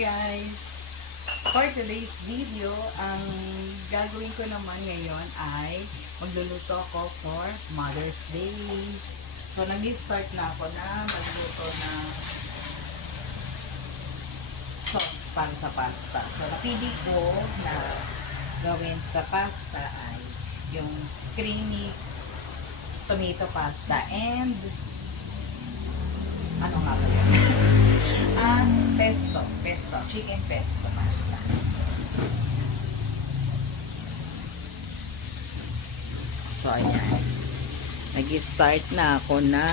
guys! For today's video, ang gagawin ko naman ngayon ay magluluto ako for Mother's Day. So, nag-start na ako na magluto ng sauce para sa pasta. So, napili ko na gawin sa pasta ay yung creamy tomato pasta and ano nga ba yun? Pesto, chicken pesto pasta. So, ayan. Nag-start na ako na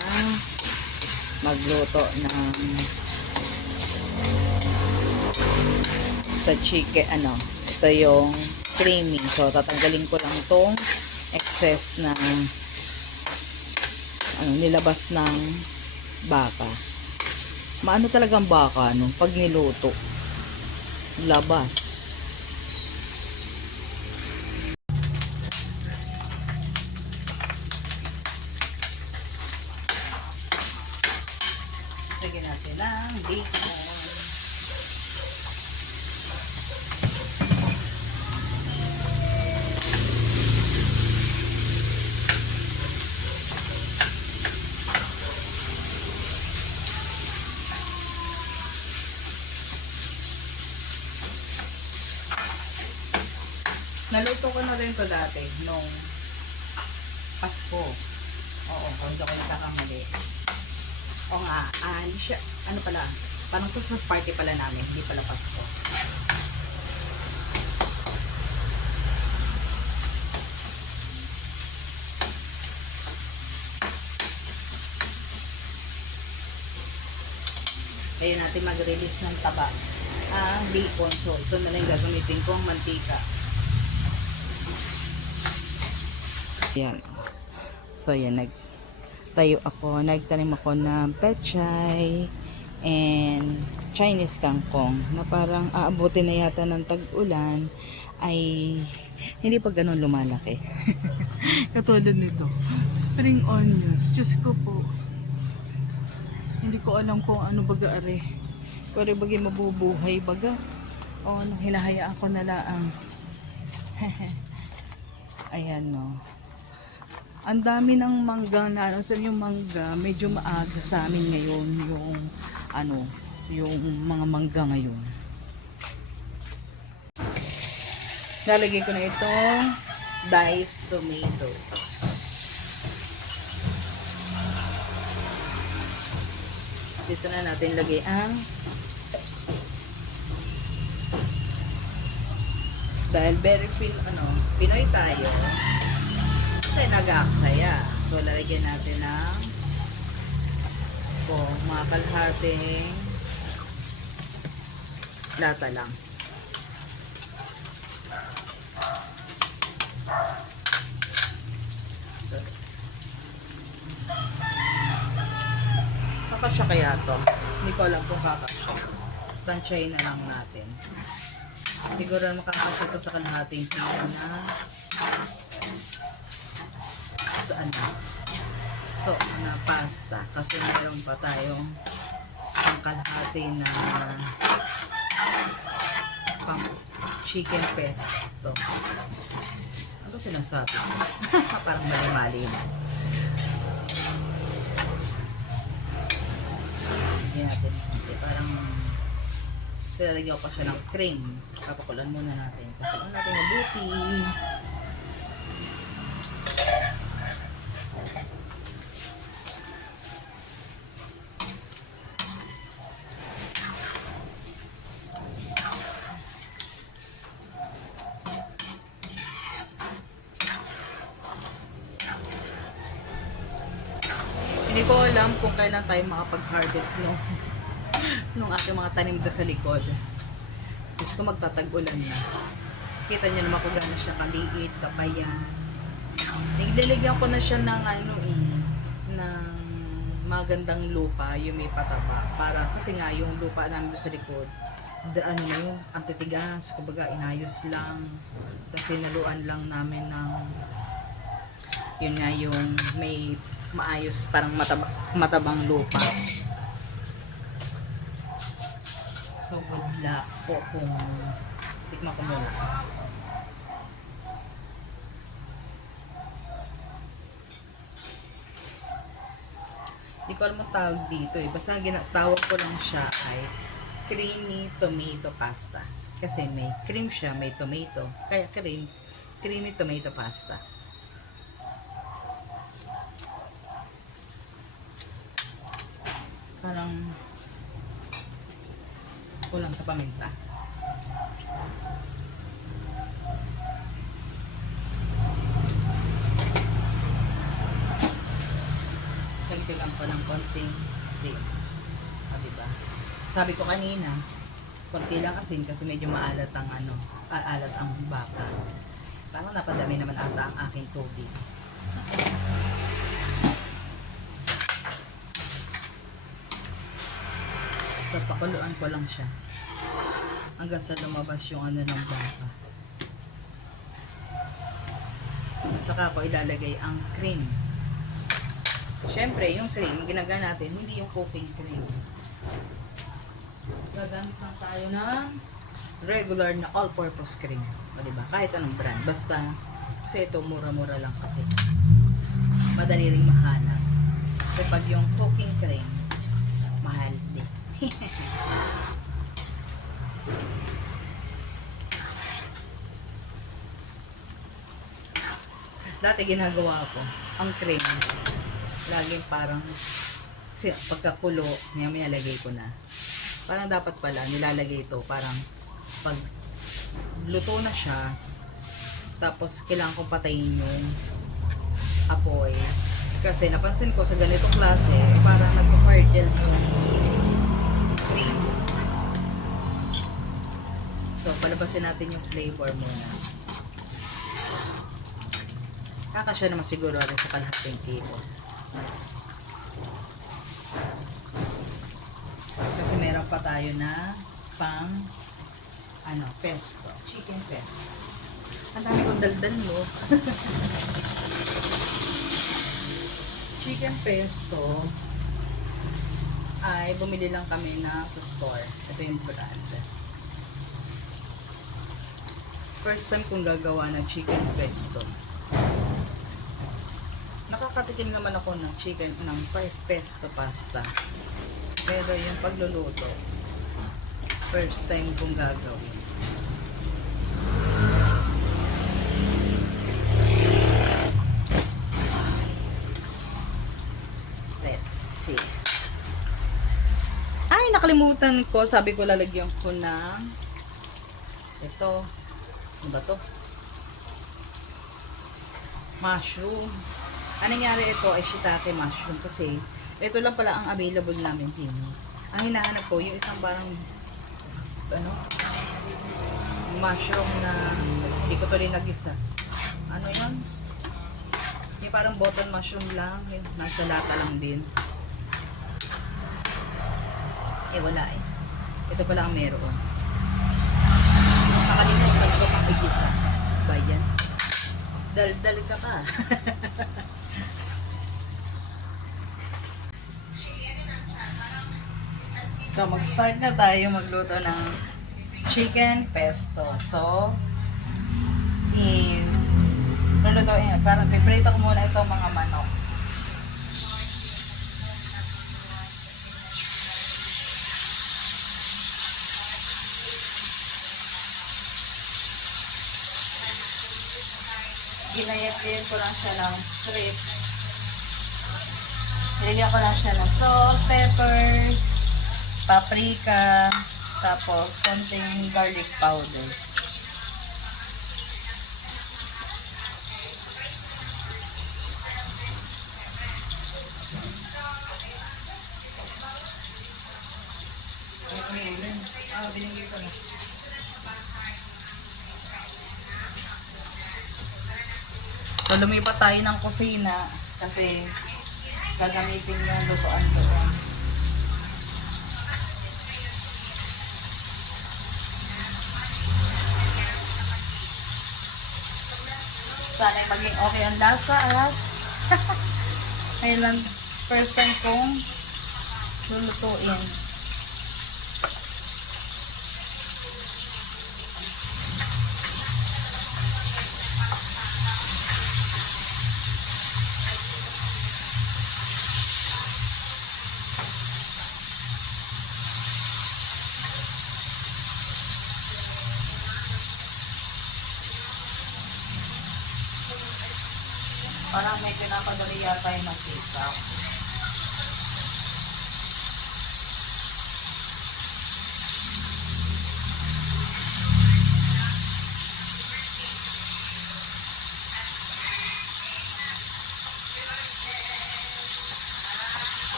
magluto ng sa chicken, ito yung creamy. So, tatanggalin ko lang tong excess na nilabas ng baka. Maano talagang baka, pag niluto. Labas. Lagyan natin ng bacon. Naluto ko na rin to dati nung Pasko. Oo, kung hindi ako nagkakamali. O nga, ano pala, parang Christmas party pala namin, hindi pala Pasko. Kaya natin mag-release ng taba ang bacon. So, ito na lang gagamitin ko ang mantika. Yan. So, yan. Nagtanim ako ng pechay and Chinese kangkong na parang aabutin na yata ng tag-ulan ay hindi pa ganun lumalaki. Katulad nito. Spring onions. Diyos ko po. Hindi ko alam kung ano baga are. Pero bagay mabubuhay baga. O, hinahayaan ko na lang. Ayan, no. Ang dami ng mangga na, yung mangga, medyo maaga sa amin ngayon, yung mga mangga ngayon. Lalagay ko na itong diced tomato. Dito na natin lagay ang dahil very Pinoy tayo. Kasi nag-aaksaya. So, lalagyan natin ng mga kalahating lata lang. So, kakasya kaya to? Hindi ko alam kung kakasya. Tansyahin na lang natin. Siguro makakasya to sa kalahating kilo na na pasta kasi mayroon pa tayong ang kalahati na pang chicken pesto. Ano sinasabi ko? Parang mali-mali na. Hindi natin kasi parang silalagyan ko pa siya ng cream. Papakulan muna natin. Papakulan natin mabuti. Hindi ko alam kung kailan tayo makapag-harvest nung aking mga tanim doon sa likod. Gusto ko magtatag-ulan na. Kita niyo naman kung gano'n siya kaliit, kapayan. Naglalagyan ko na siya ng ng magandang lupa, yung may pataba. Kasi nga yung lupa namin doon sa likod, ang titigas, kumbaga inayos lang. Kasi naluan lang namin ng yun nga yung may maayos, parang matabang lupa. So, good luck po kung tikman ko muna. Hindi ko alam ang tawag dito eh. Basta ginatawag ko lang siya ay creamy tomato pasta. Kasi may cream siya, may tomato. Kaya creamy tomato pasta. Parang kulang sa paminta. Dagdagan ko ng konting asin. Diba? Sabi ko kanina, konti lang asin kasi medyo maalat ang alat ang baka. Parang napadami naman ata ang aking tubig. So, pakuluan ko lang siya hanggang sa lumabas yung ng baka. Saka ko ilalagay ang cream. Siyempre, yung cream, ginagana natin, hindi yung cooking cream. Gagamit lang tayo ng regular na all-purpose cream. O, diba? Kahit anong brand. Basta, kasi ito, mura-mura lang kasi. Madali ring mahanap. Kasi pag yung cooking cream, mahal din. Dati ginagawa ko, ang cream, laging parang, kasi pagkakulo, maya lagay ko na. Parang dapat pala, nilalagay ito, parang, pag luto na siya, tapos kailangan kong patayin yung apoy. Kasi napansin ko sa ganitong klase, parang nagpa-curdle yung cream. So, palabasin natin yung flavor muna. Kakasya naman siguro rin sa kalahating kilo. Kasi meron pa tayo na pang pesto. Chicken pesto. Ang dami kong daldal mo. Chicken pesto ay bumili lang kami na sa store. Ito yung brand. First time kong gagawa ng chicken pesto. Nakakatikim naman ako ng pesto pasta. Pero yung pagluluto, first time kong gagawin. Let's see. Ay, nakalimutan ko. Sabi ko lalagyan ko ng ito. Ano ba to? Mushroom. Ang nangyari ito ay shiitake mushroom kasi ito lang pala ang available namin din. Ang hinahanap ko, yung isang parang mushroom na hindi ko to rin nag-isa. Ano yun? Yung parang button mushroom lang. Yung nasa lata lang din. Eh, wala eh. Ito pala ang meron. Nakalimutan ko pang igisa. Bayan. Dal-dal ka pa. So, mag-start na tayo magluto ng chicken pesto. So, lulutuin. Parang piprito ko muna itong mga manok. Ginayat-gayat ko lang siya ng strip. Nilagyan ko lang siya ng salt, pepper, paprika, tapos konting garlic powder. Binigay ko na. So, lumipat tayo ng kusina kasi gagamitin yung lutoan doon. Sana maging okay ang lasa at ngayon lang first time kong lulutuin. Parang may pinakadali yata yung mantika.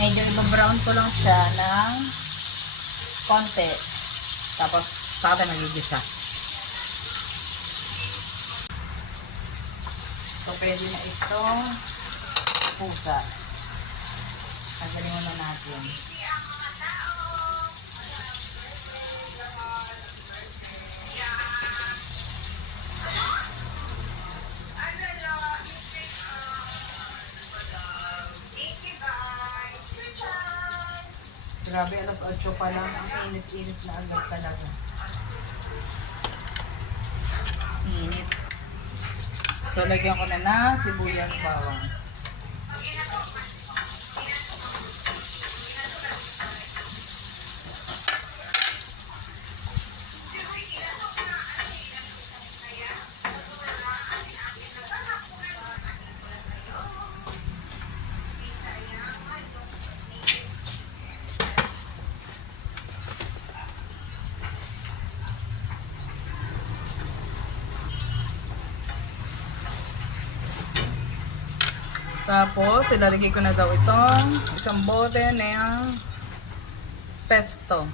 Medyo i-brown ko lang siya ng konti. Tapos, saka tayo magigisa. So, pwede na itong pusa. Tanggalin muna natin. Grabe, alas 8 pa lang. Ang init-init na agad talaga. Init. So, lagyan ko na na sibuyas bawang. Tapos, ilalagay ko na daw itong isang bote ng pesto.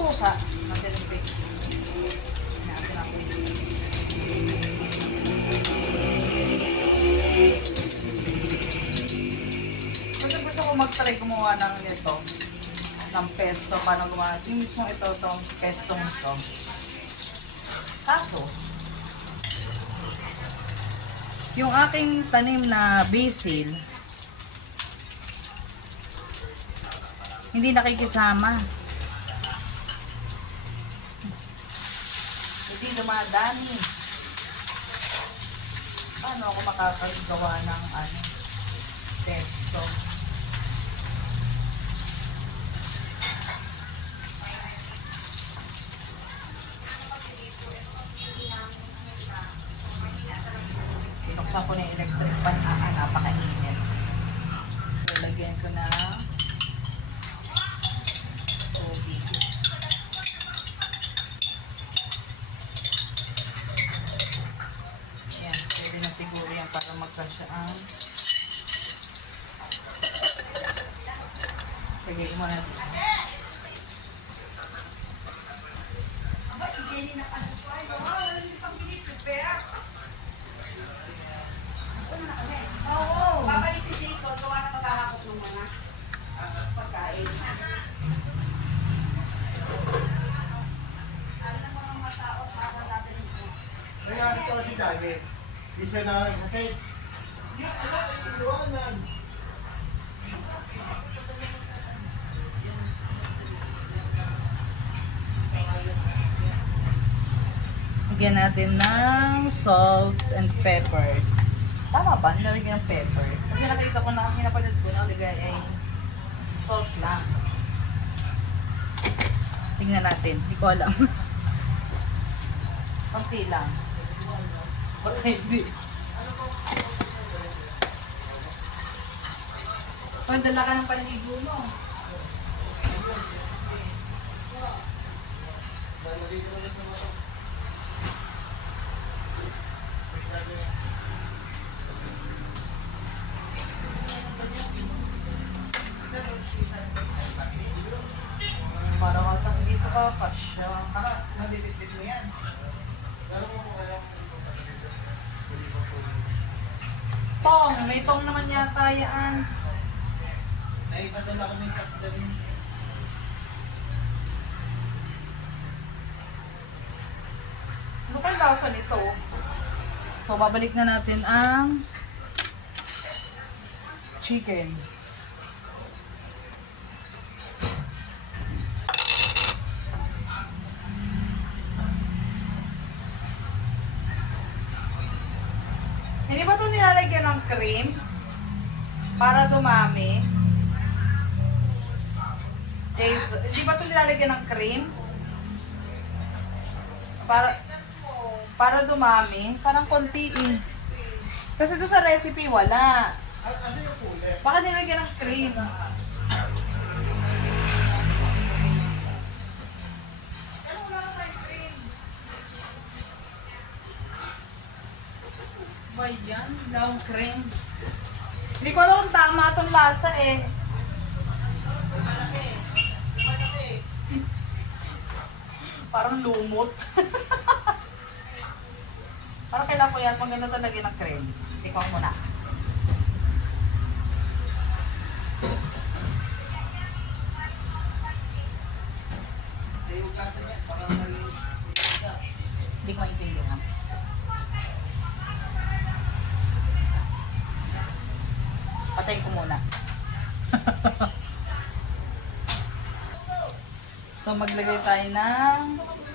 Pusa. Natin ang pig. Natin ang pig. Gusto ko mag-try gumawa ng nito, ng pesto, paano gumawa. Yung mismo ito, itong pesto nito. Kaso, yung aking tanim na basil, hindi nakikisama. Hindi dumadami. Paano ako makakagawa ng pesto? Pinuksan ko na yung electric pan. Napakainit. So, lagyan ko na tubig. Yan. Pwede na siguro yan para magkasya ang lagay ko muna dito. Oo. Babalik si Jason, gawa na maghahakot ng mga pagkain. Alam mo ng mga tao, makakatatin mo. Kaya ito si David. Di siya na okay. Lagyan natin ng salt and pepper. Tama ba? Nilagyan ng pepper. Kasi nakita ko na, pinapalad ko na lagay ay salt lang. Tingnan natin. Hindi ko alam. Konti lang. Baka hindi. Oh, dala ka ng paligo mo. Parang atang dito ka kasya. Mabibitbit mo yan. Tong! May tong naman yata yan. Dahil padala ko ng soft drinks. Ano kaya lasa nito? So, babalik na natin ang chicken. Hindi ba ito nilalagyan ng cream? Para dumami? Taste. Hindi ba ito nilalagyan ng cream? Para dumami? Parang konti eh. Kasi doon sa recipe wala. Ano yung kulay? Baka nilagyan ng cream. Pero wala na tayong cream. Ba yan? Wala akong cream. Hindi ko alam kung tama itong lasa eh. Parang lumot. Parang kailangan ko yan. Maganda talaga ng cream. Tikman mo na. Ay, yung lasa niya, baka mali. Hindi ko maintindihan. Patayin ko muna. So maglagay tayo ng...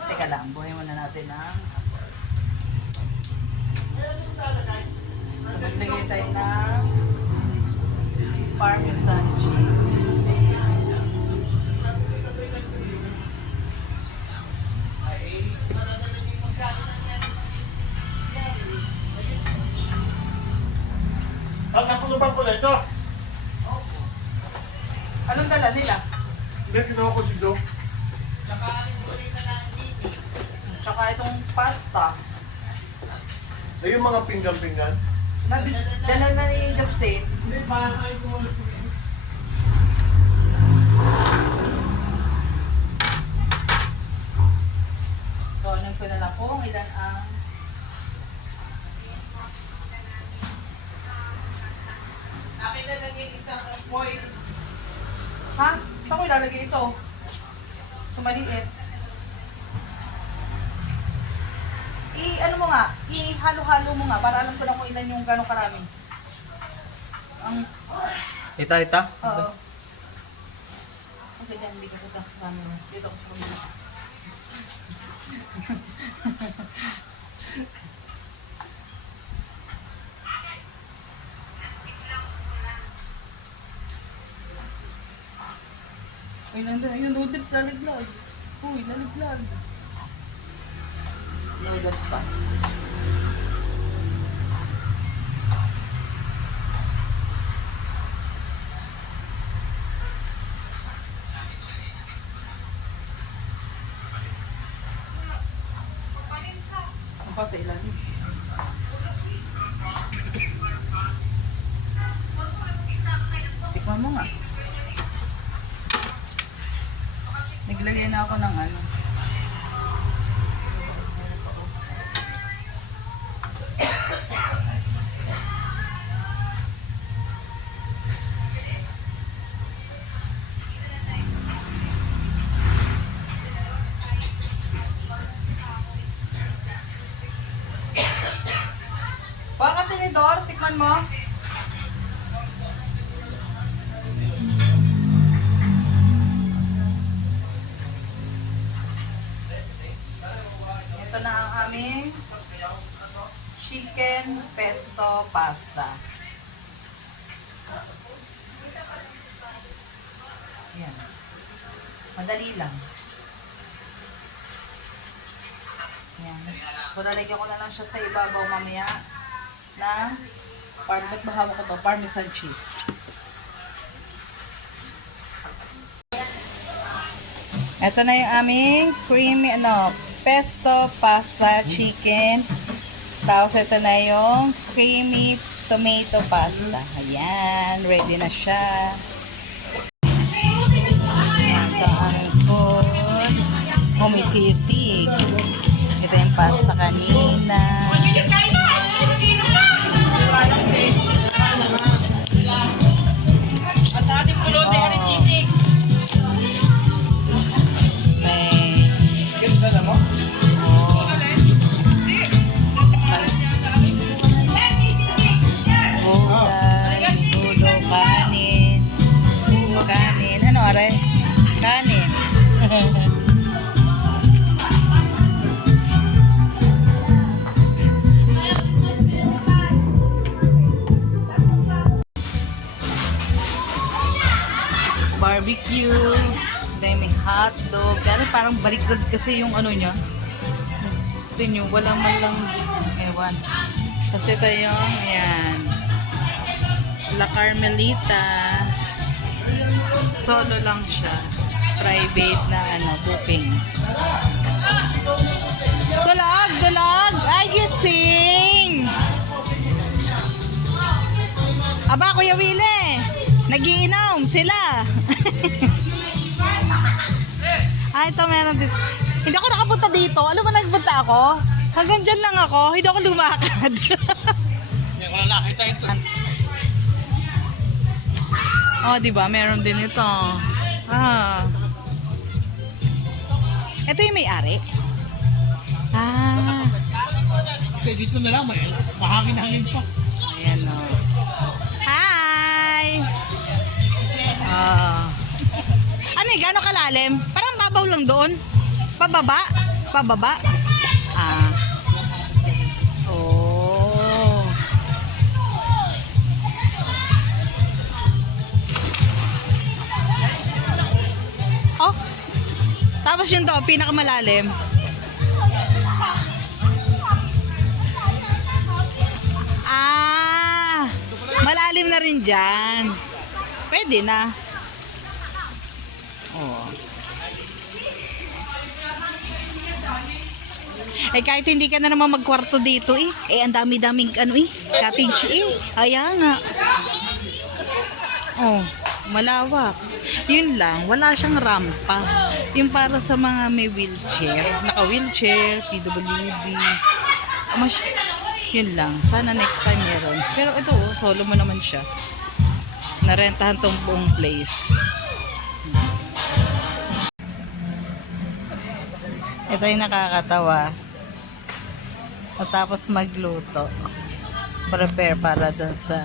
Teka lang, buhay muna natin ng... So maglagay tayo ng... Parmesan cheese. Ang nakulubang ko na ito. Anong dala nila? Hindi, kinuha ko si Joe. Tsaka itong pasta. Ay, yung mga pinggan-pinggan. Dala na ni Justin. Hindi, parang kayo kumuha. So, anong ko na lang kung ilan ang... Akin na lang yung isang foil. Ha? Saan ko ilalagay ito? Ito maliit. Ano mo nga, ihalo-halo mo nga para alam ko na kung ilan yung gano'ng karami. Ang, Ita. oo. Ang ganyan, hindi ko sa camera. Dito ko sa camera. Uy, nandun, yung noodles lalaglag. Uy, lalaglag. Noodles pa. Ang pa sa ilalim. Tikman mo nga. Naglagay na ako ng ano. Baka tinidor, tikman mo. Ito na ang aming chicken pesto pasta. Yan. Madali lang. Yan. So, lalagyan ko na lang siya sa ibabaw mamaya na ba't bahama ko to? Parmesan cheese. Ito na yung aming creamy, pesto pasta chicken. Tapos ito na yung creamy tomato pasta. Ayan, ready na siya. Ito ang food. Humisisig. Ito yung pasta kanina. Oh. Kanin. Ano, are? Kanin. Barbecue. Dahil may hotdog. Kaya parang baliktad kasi yung ano niya. Ito nyo, wala man lang ewan. Kasi ito yung, ayan. La Carmelita. Solo lang siya. Private na ano, booking. Dulag! Dulag! Ay, gising! Aba, Kuya Wile! Nagiinom sila! Ito meron dito. Hindi ako nakapunta dito. Alam mo, nagpunta ako? Hanggang dyan lang ako. Hindi ako lumakad. Hindi ko na nakita ito. Oh, di ba? Meron din ito. Ah. Ito yung may-ari. Ah. Okay, dito na lang. Mahangin-hangin pa. Ayan o. Hi! Ah. Ano eh? Gano'ng kalalim? Parang babaw lang doon. Pababa? Pababa? Ah. Oh. Oh. Tapos yun doon, pinakamalalim. Ah. Malalim na rin dyan. Pwede na. Oh. Eh kahit hindi ka na naman magkwarto dito ang dami-daming ano cottage Kaya nga. Oh, malawak. Yun lang, wala siyang rampa. Yung para sa mga may wheelchair, naka-wheelchair, PWD. Yun lang, sana next time meron. Pero ito, solo mo naman siya. Narentahan tong buong place. Ito yung nakakatawa. Matapos magluto, prepare para doon sa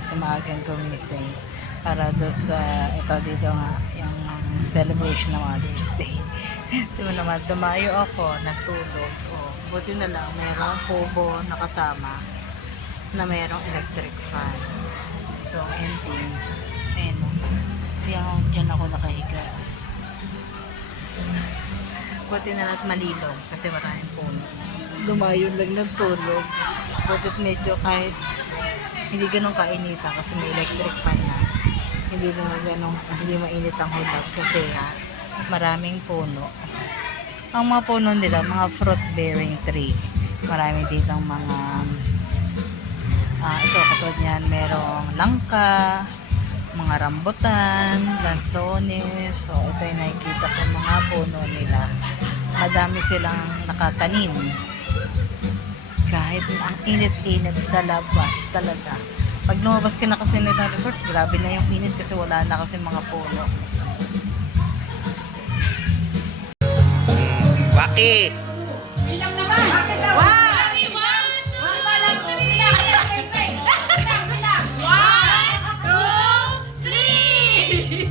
sa maagang gumising. Para doon sa, ito dito nga, yung celebration ng Mother's Day. Diba naman, dumayo ako, natulog. Oh, buti na lang, mayroong kubo nakasama na mayroong electric fan. So, ending, diyan ako nakahiga. Buti na lang malilog kasi maraming puno. Dumayon lang ng tulog. Butit medyo kahit hindi ganun kainitan kasi may electric fan na. Hindi na ganun, hindi mainit ang hulog kasi maraming puno. Ang mga puno nila, mga fruit bearing tree. Marami dito mga ito katulad niyan, merong langka, mga rambutan, lansones. So ito yung nakikita ko mga puno nila. Madami silang nakatanim. Kahit ang init-init sa labas talaga. Pag lumabas ka na kasi nito ng resort, grabe na yung init kasi wala na kasi mga puno. Bakit? Wow! One, two, three!